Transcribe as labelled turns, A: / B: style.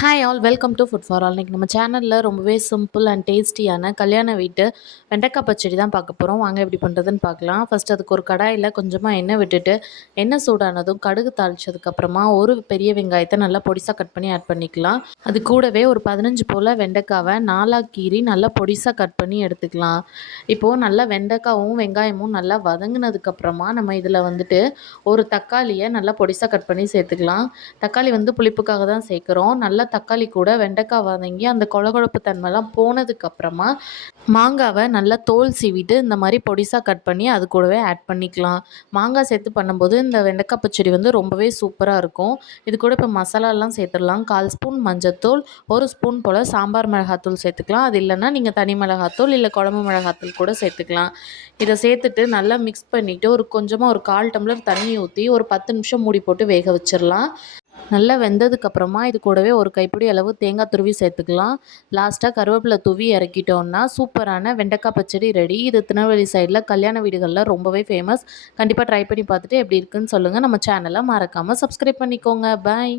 A: Hi all welcome to food for all இன்றைக்கி நம்ம சேனலில் ரொம்பவே சிம்பிள் அண்ட் டேஸ்டியான கல்யாண வீட்டு வெண்டைக்காய் பச்சடி தான் பார்க்க போகிறோம் வாங்க எப்படி பண்ணுறதுன்னு பார்க்கலாம். ஃபஸ்ட் அதுக்கு ஒரு கடாயில் கொஞ்சமாக எண்ணெய் விட்டுட்டு எண்ணெய் சூடானதும் கடுகு தாளிச்சதுக்கப்புறமா ஒரு பெரிய வெங்காயத்தை நல்லா பொடிசாக கட் பண்ணி ஆட் பண்ணிக்கலாம். அது கூடவே ஒரு பதினஞ்சு போல் வெண்டைக்காவை நாலாக கீறி நல்லா பொடிசாக கட் பண்ணி எடுத்துக்கலாம். இப்போது நல்லா வெண்டைக்காவும் வெங்காயமும் நல்லா வதங்கினதுக்கப்புறமா நம்ம இதில் வந்துட்டு ஒரு தக்காளியை நல்லா பொடிசாக கட் பண்ணி சேர்த்துக்கலாம். தக்காளி வந்து புளிப்புக்காக தான் சேர்க்குறோம். நல்லா தக்காளி கூட வெண்டைக்காய் வதங்கி அந்த கொழகொழப்பு தன்மைலாம் போனதுக்கப்புறமா மாங்காவை நல்லா தோல் சீவிட்டு இந்த மாதிரி பொடிசாக கட் பண்ணி அது கூடவே ஆட் பண்ணிக்கலாம். மாங்காய் சேர்த்து பண்ணும்போது இந்த வெண்டைக்காய் பச்சடி வந்து ரொம்பவே சூப்பராக இருக்கும். இது கூட இப்போ மசாலாலாம் சேர்த்துடலாம். கால் ஸ்பூன் மஞ்சத்தூள் ஒரு ஸ்பூன் போல் சாம்பார் மிளகாத்தூள் சேர்த்துக்கலாம். அது இல்லைன்னா நீங்கள் தனி மிளகாத்தூள் இல்லை குழம்பு மிளகாத்தூள் கூட சேர்த்துக்கலாம். இதை சேர்த்துட்டு நல்லா மிக்ஸ் பண்ணிவிட்டு ஒரு கொஞ்சமாக ஒரு கால் டம்ளர் தண்ணி ஊற்றி ஒரு பத்து நிமிஷம் மூடி போட்டு வேக வச்சிடலாம். நல்லா வெந்ததுக்கப்புறமா இது கூடவே ஒரு கைப்பிடி அளவு தேங்காய் துருவி சேர்த்துக்கலாம். லாஸ்ட்டாக கருவேப்பிலை தூவி இறக்கிட்டோம்னா சூப்பரான வெண்டைக்காய் பச்சடி ரெடி இது திருநெல்வேலி சைடில் கல்யாண வீடுகளில் ரொம்பவே ஃபேமஸ் கண்டிப்பாக ட்ரை பண்ணி பார்த்துட்டு எப்படி இருக்குன்னு சொல்லுங்கள் நம்ம சேனலை மறக்காமல் சப்ஸ்கிரைப் பண்ணிக்கோங்க. பாய்